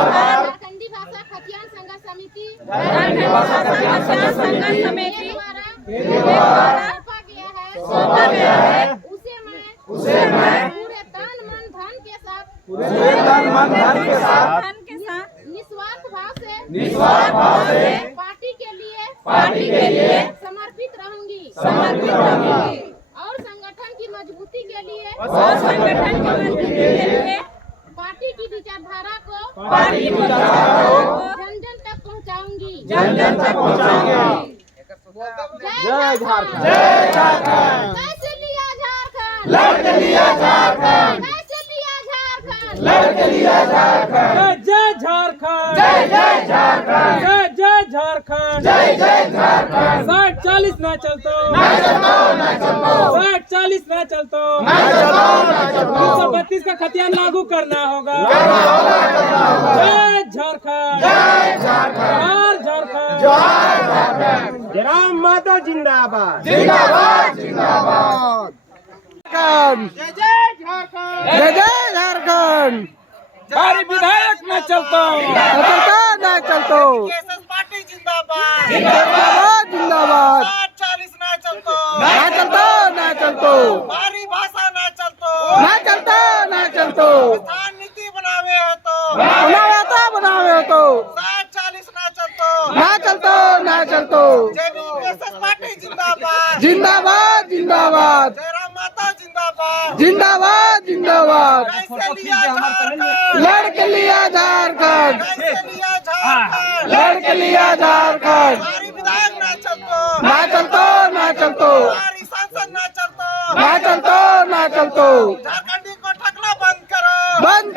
झारखंडी भाषा खतियान संघर्ष समिति द्वारा सौंपा गया है उसे मैं पूरे तन मन धन के साथ निस्वार्थ भाव से पार्टी के लिए समर्पित रहूंगी और संगठन की मजबूती के लिए पार्टी की विचारधारा को जन जन तक पहुंचाऊंगी। जय झारखंड। कैसे लिया झारखंड, लड़के लिया झारखंड। कैसे लिया झारखंड, लड़के लिया झारखंड। जय झारखंड, जय जय झारखंड, जय जय झारखंड, जय जय झारखंड। 60-40 ना चलतो, 60-40 ना चलतो। 332 का खतियान लागू करना होगा। जय झारखंड, जय झारखंड, झारखंड। राम माता जिंदाबाद, जिंदाबाद जिंदाबाद। जय जय झारखंड, जय जय झारखंड। भारी विधायक न चलतो, ना चलतो। पार्टी जिंदाबाद, जिंदाबाद। 60-40 ना चलतो, ना चलतो। भारी भाषा ना चलतो। ना चलतो। स्थान नीति बनावे हो तो बनावे तो 60-40 ना चलतो। ना चलतो। जेबीएसएस पार्टी जिंदाबाद, जिंदाबाद जिंदाबाद। जय राम माता जिंदाबाद। जिंदाबाद जिंदाबाद। कैसे लिया झारखंड, लड़के लिया झारखंड, कैसे लिया झारखंड। लड़के लिया झारखंड। भारी विधायक ना चलतो, ना चलतो। भारी सांसद ना चलतो। ना चलतो। झारखंडी को ठगना बंद करो। बंद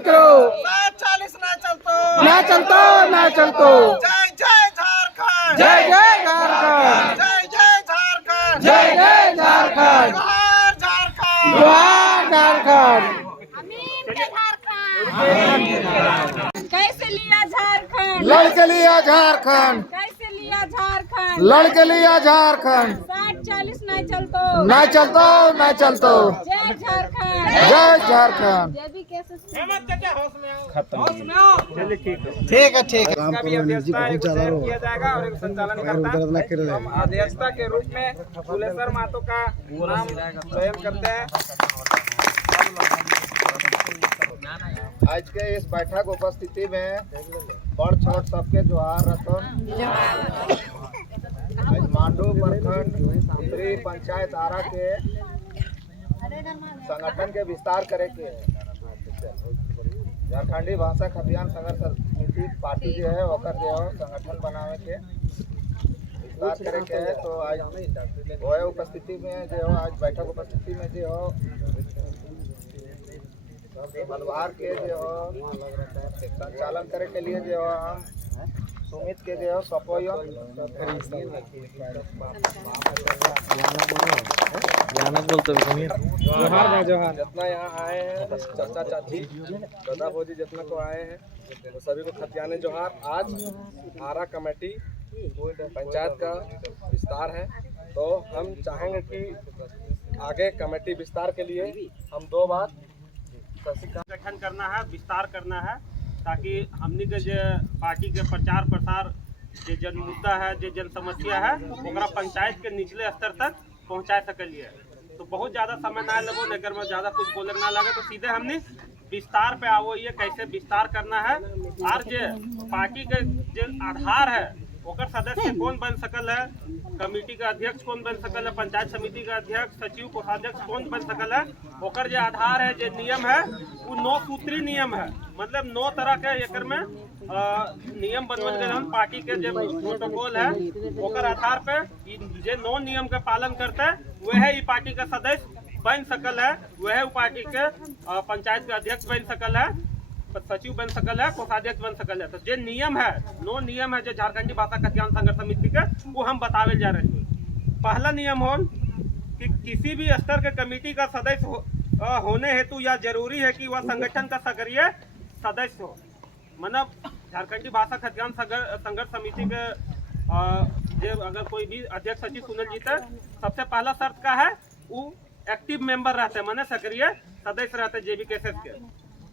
करो। 60-40 ना चलतो। ना चलतो। जय जय झारखंड, जय जय झारखंड, जय जय झारखंड, जय जय झारखंड। जोहार झारखंड। जोहार झारखंड। कैसे लिया झारखंड, लड़के लिया झारखंड, कैसे लिया झारखंड। लड़के लिया झारखंड। 60-40 नहीं चलतो। ना चलतो। जय झारखंड, जय झारखंड। ठीक है इसका भी अध्यक्षता एक चयन किया जाएगा और एक संचालन करता हम अध्यक्षता के रूप में फुलेश्वर महतो का नाम चयन करते हैं। आज के इस बैठक उपस्थिति में बड़ छोट सबके जोहार रतन। आज मांडू प्रखंड उत्तरी पंचायत आरा के संगठन के विस्तार करे के झारखंडी भाषा खतियान संघर्ष समिति पार्टी जो है ओकर जो है संगठन बनावे के विस्तार करे के है। तो आज वो उपस्थिति में जो आज बैठक उपस्थिति में जो मलबार के जो संचालन करे के लिए जो हम सुमित के जो सपोयो जोहार जितना यहाँ आए हैं चाचा चाची दादा भौजी जितना को आए हैं तो सभी को खतियाने जोहार। आज आरा कमेटी पंचायत का विस्तार है तो हम चाहेंगे कि आगे कमेटी विस्तार के लिए हम 2 बार गठन करना है, विस्तार करना है ताकि हमनी के जो पार्टी के प्रचार प्रसार जो जन मुद्दा है जो जन समस्या है ओकरा पंचायत के निचले स्तर तक पहुँचा सकलिए। तो बहुत ज़्यादा समय ना लगो, लेकर में ज़्यादा कुछ बोले ना लगे तो सीधे हमने विस्तार पे आवो। ये कैसे विस्तार करना है और जो पार्टी के जो आधार है ओकर सदस्य कौन बन सकल है, कमेटी का अध्यक्ष कौन बन सकल है, पंचायत समिति का अध्यक्ष, सचिव कोषाध्यक्ष कौन बन सकल है, ओकर जो आधार है जो नियम है वो 9 सूत्री नियम है। मतलब 9 तरह के एकर में नियम बनवल गए हम पार्टी के जो प्रोटोकॉल है ओकर आधार पे जो 9 नियम के पालन करते वह ही पार्टी का सदस्य बन सकल है, वह पार्टी के पंचायत के अध्यक्ष बन सकल है, सचिव बन सकल है, कोषाध्यक्ष बन सकल है। तो जो नियम है 9 नियम है जो झारखंडी भाषा खतियान संघर्ष समिति के वो हम बतावे जा रहे हैं। पहला नियम हो कि किसी भी स्तर के कमेटी का सदस्य होने हेतु यह जरूरी है कि वह संगठन का सक्रिय सदस्य हो। मतलब झारखंडी भाषा खतियान संघर्ष समिति के अगर कोई भी अध्यक्ष सचिव सुनल जीते सबसे पहला शर्त का है वो एक्टिव मेंबर रहते हैं, माने सक्रिय सदस्य रहते हैं JBKSS के,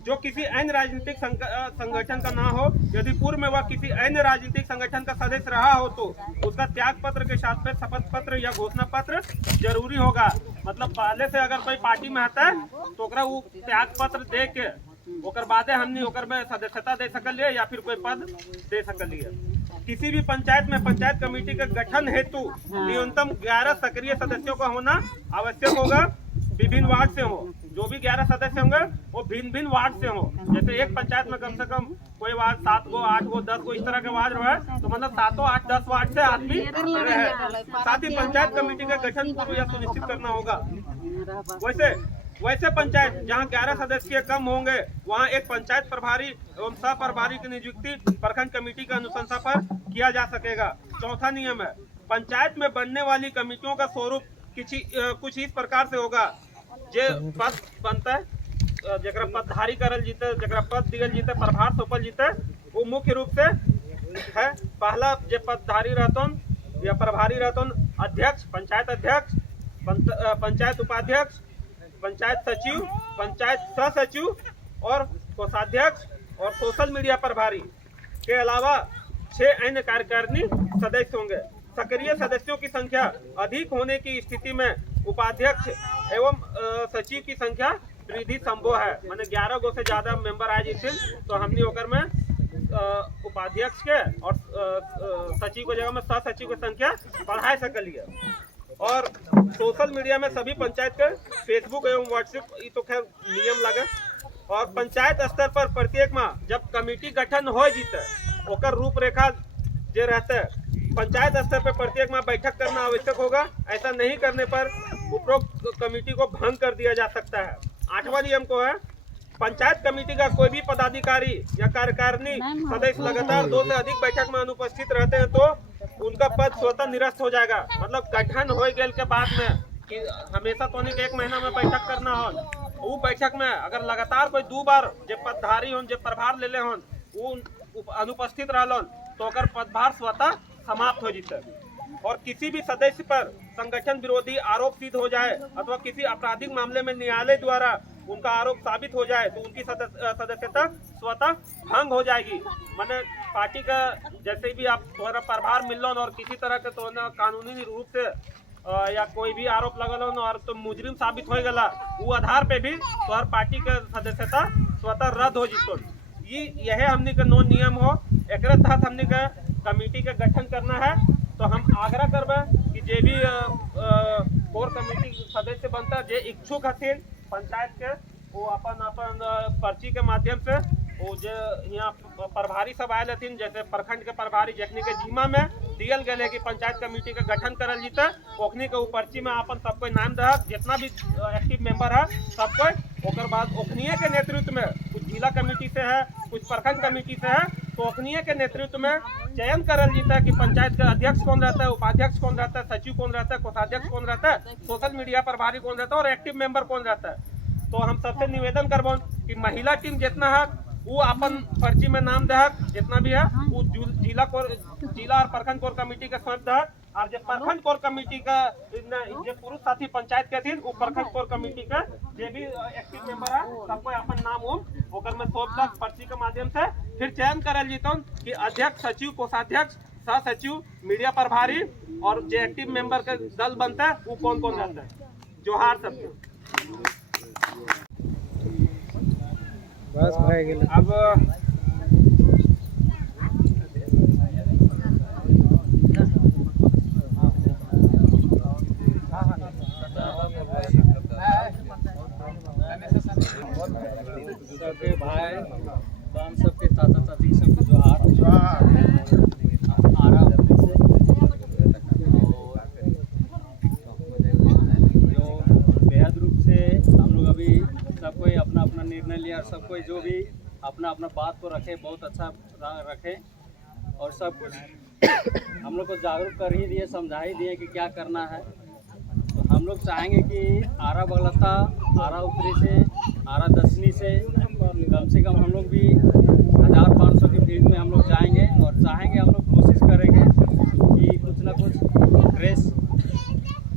जो किसी अन्य राजनीतिक संगठन का ना हो। यदि पूर्व में वह किसी अन्य राजनीतिक संगठन का सदस्य रहा हो तो उसका त्याग पत्र के साथ में शपथ पत्र या घोषणा पत्र जरूरी होगा। मतलब पहले से अगर कोई पार्टी में आता है तो ओकरा वो त्याग पत्र दे के ओकर बादे हमनी ओकर में सदस्यता दे सकलिए या फिर कोई पद दे सकलिए। किसी भी पंचायत में पंचायत कमेटी के गठन हेतु न्यूनतम 11 सक्रिय सदस्यों का होना आवश्यक होगा। विभिन्न वार्ड से हो, जो भी 11 सदस्य होंगे वो भिन्न भिन्न वार्ड से हो। जैसे एक पंचायत में कम से कम कोई वार्ड 7 गो 8 गो 10 गो इस तरह के वार्ड रहे तो मतलब 7 8 10 वार्ड से आदमी रहे। साथ ही पंचायत कमेटी का गठन पूर्व यह सुनिश्चित करना होगा। वैसे पंचायत जहां 11 सदस्य कम होंगे वहां एक पंचायत प्रभारी एवं सह प्रभारी की नियुक्ति प्रखंड कमेटी की अनुशंसा पर किया जा सकेगा। चौथा नियम है, पंचायत में बनने वाली कमेटियों का स्वरूप कुछ इस प्रकार से होगा। जे पद बनता है जरा पदधारी करल जीते, जरा पद दिगल जीते, प्रभार सौंपल जीते, वो मुख्य रूप से है। पहला जे पदधारी रहतन या प्रभारी रहतन अध्यक्ष, पंचायत अध्यक्ष, पंचायत उपाध्यक्ष, पंचायत सचिव, पंचायत सह सचिव और कोषाध्यक्ष और सोशल मीडिया प्रभारी के अलावा 6 अन्य कार्यकारिणी सदस्य होंगे। सक्रिय सदस्यों की संख्या अधिक होने की स्थिति में उपाध्यक्ष एवं सचिव की संख्या वृद्धि संभव है। माने 11 गो से ज्यादा मेंबर आ जाते तो हमने होकर में उपाध्यक्ष के और सचिव की जगह में सह सचिव की संख्या बढ़ा सकलिए। और सोशल मीडिया में सभी पंचायत के फेसबुक एवं व्हाट्सएप ये तो खैर नियम लगे। और पंचायत स्तर पर प्रत्येक माह जब कमेटी गठन हो जीते ओकर रूपरेखा जो रहता है पंचायत स्तर पर प्रत्येक माह बैठक करना आवश्यक होगा। ऐसा नहीं करने पर उपरोक्त कमेटी को भंग कर दिया जा सकता है। 8वां नियम को है, पंचायत कमेटी का कोई भी पदाधिकारी या कार्यकारिणी सदस्य लगातार 2 से अधिक बैठक में अनुपस्थित रहते हैं तो उनका पद स्वतः निरस्त हो जाएगा। मतलब गठन हो गए के बाद में कि हमेशा तो नहीं 1 महीना में बैठक करना हो, वो बैठक में अगर लगातार कोई 2 बार जो पदधारी हों जो प्रभार ले ले हों वो अनुपस्थित रहलन तो अगर पदभार स्वतः समाप्त हो जीते। और किसी भी सदस्य पर संगठन विरोधी आरोप सिद्ध हो जाए अथवा किसी आपराधिक मामले में न्यायालय द्वारा उनका आरोप साबित हो जाए तो उनकी सदस्यता स्वतः भंग हो जाएगी। माने पार्टी का जैसे भी आप तुम्हारा प्रभार मिलन और किसी तरह के तो कानूनी रूप से या कोई भी आरोप लगल और तो मुजरिम साबित हो गला वो आधार पे भी तुम्हार पार्टी के सदस्यता स्वतः रद्द हो जीतो। यह हमने का 9 नियम हो। एक तहत हमने का कमेटी का गठन करना है तो हम आग्रह करबे कि जे भी कोर कमेटी सदस्य बनता जे इच्छुक हथिन पंचायत के वो अपन पर्ची के माध्यम से वो जो यहाँ प्रभारी सब आये हथिन जैसे प्रखंड के प्रभारी जखनी के जिम्मा में दियल गए कि पंचायत कमेटी का गठन करल जीते ओखनी के पर्ची में अपन सबको नाम रह जितना भी एक्टिव मेंबर है सबको ओकर बाद ओखनिये के नेतृत्व में कुछ जिला कमेटी से है कुछ प्रखंड कमेटी से है तो ओखनिये के नेतृत्व में चयन करल जीता है कि पंचायत का अध्यक्ष कौन रहता है, उपाध्यक्ष कौन रहता है, सचिव कौन रहता है, कोषाध्यक्ष कौन रहता है, सोशल मीडिया प्रभारी कौन रहता है और एक्टिव मेंबर कौन रहता है। तो हम सबसे निवेदन करबो कि महिला टीम जितना है वो अपन पर्ची में नाम दे जितना भी है वो जिला और प्रखंड कोर कमेटी के सौंप दे और जो प्रखंड कोर कमेटी का जो पुरुष साथी पंचायत के थी वो प्रखंड कोर कमेटी का जो भी एक्टिव मेंबर है सबको अपन नाम ओकर में सौंप दे पर्ची के माध्यम से। फिर चयन करल जीतों कि अध्यक्ष, सचिव, कोषाध्यक्ष, सह सचिव, मीडिया प्रभारी और जो एक्टिव मेंबर का दल बनता है वो कौन कौन रहता है। जोहार सबको। बस भाई गेल अब सबके भाई बहन सबके चाचा चाची सबके जोहार। जो बेहद रूप से हम लोग अभी सब कोई अपना अपना निर्णय लिया और सब कोई जो भी अपना अपना बात को रखे बहुत अच्छा रखे और सब कुछ हम लोग को जागरूक कर ही दिए, समझा ही दिए कि क्या करना है। तो हम लोग चाहेंगे कि आरा बगलता, आरा उत्तरी से, आरा दक्षिणी से कम हम लोग भी 1500 की भीड़ में हम लोग जाएंगे और चाहेंगे हम लोग कोशिश करेंगे कि कुछ ना कुछ ड्रेस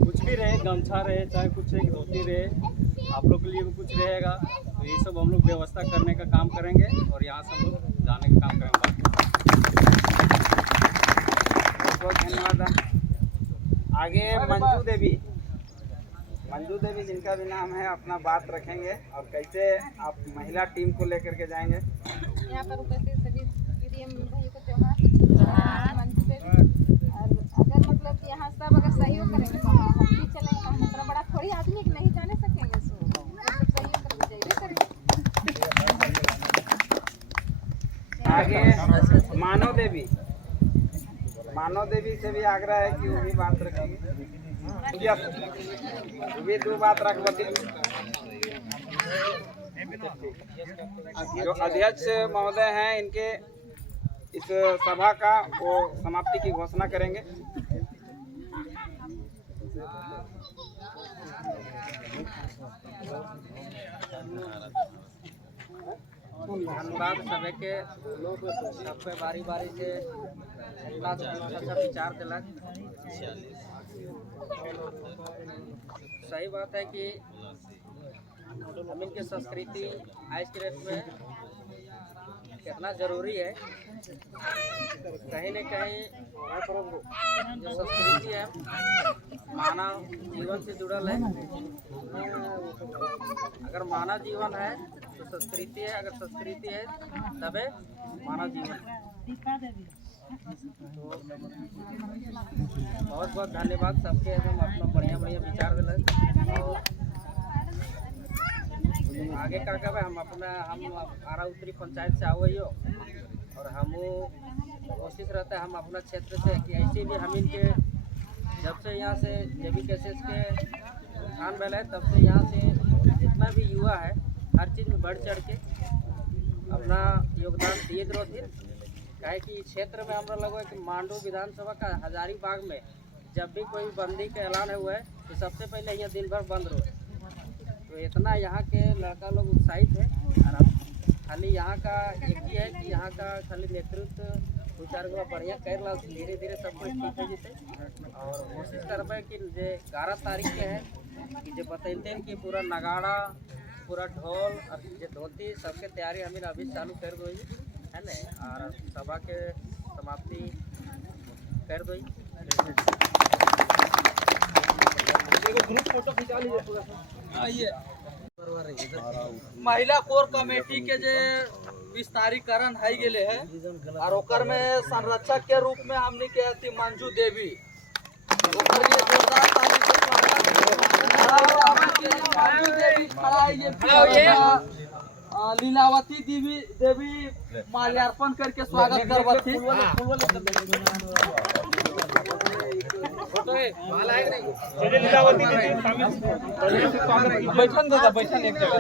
कुछ कुछ भी रहे, गमछा रहे, चाहे कुछ एक धोती रहे, आप लोग के लिए भी कुछ रहेगा। तो ये सब हम लोग व्यवस्था करने का काम करेंगे और यहाँ से हम लोग जाने का काम करेंगे। बहुत धन्यवाद। आगे मंजू देवी जिनका भी नाम है अपना बात रखेंगे और कैसे आप महिला टीम को लेकर के जाएंगे। यहाँ पर उपस्थित सभी दीदी एवं भाइयों को त्योहार मंजू देवी। और अगर मतलब यहाँ सब अगर सहयोग करेंगे तो हम भी चलेंगे। हम इतना बड़ा थोड़ी आदमी कि नहीं जाने सकेंगे, सो सब सहयोग करके जाइए करेंगे। आगे मानव देवी से भी आग्रह है कि वो भी बात रखेंगे। वो भी 2 बात रखती। जो अध्यक्ष महोदय हैं इनके इस सभा का वो समाप्ति की घोषणा करेंगे। धन्यवाद सभी के सब पे बारी बारी से अच्छा विचार दिलक। सही बात है कि हम इनके संस्कृति आज के डेट में कितना जरूरी है। कहीं न कहीं जो संस्कृति है मानव जीवन से जुड़ल है। अगर मानव जीवन है तो संस्कृति है, अगर संस्कृति है तबे मानव जीवन है। बहुत बहुत धन्यवाद सबके एकदम अपना बढ़िया बढ़िया विचार दिलक। और आगे का कहब हम आरा उत्तरी पंचायत से आवइयो और हम कोशिश रहता है हम अपना क्षेत्र से कि ऐसे भी हम इनके जब से यहाँ से JBKSS के उत्थान भेल है तब से यहाँ से जितना भी युवा है हर चीज़ में बढ़ चढ़ के अपना योगदान दिए रहथिन। काहे कि क्षेत्र में हमरा लगो है कि मांडू विधानसभा का हजारीबाग में जब भी कोई बंदी का ऐलान हुआ है तो सबसे पहले यहाँ दिन भर बंद रहो। तो इतना यहाँ के लड़का लोग उत्साहित है। और अब खाली यहाँ का एक ही है कि यहाँ का खाली नेतृत्व 2-4 गो बढ़िया कर ला, धीरे धीरे सब कुछ ठीक हो जैसे। और कोशिश करबे कि जे 11 तारीख के है कि जो बतैते कि पूरा नगाड़ा पूरा ढोल और जो धोती सबके तैयारी हमें अभी चालू कर दो है ना। और सभा के समाप्ति कर दो। ग्रुप फोटो खिंचा लीजिए पूरा। महिला कोर कमेटी के जे विस्तारीकरण है गेले है और ओकर में संरक्षक के रूप में हमने के थी मंजू देवी। ओकर के जोरदार ताली से स्वागत। लीलावती देवी माल्यार्पण करके स्वागत करवती। लीलावती बैठन एक जगह।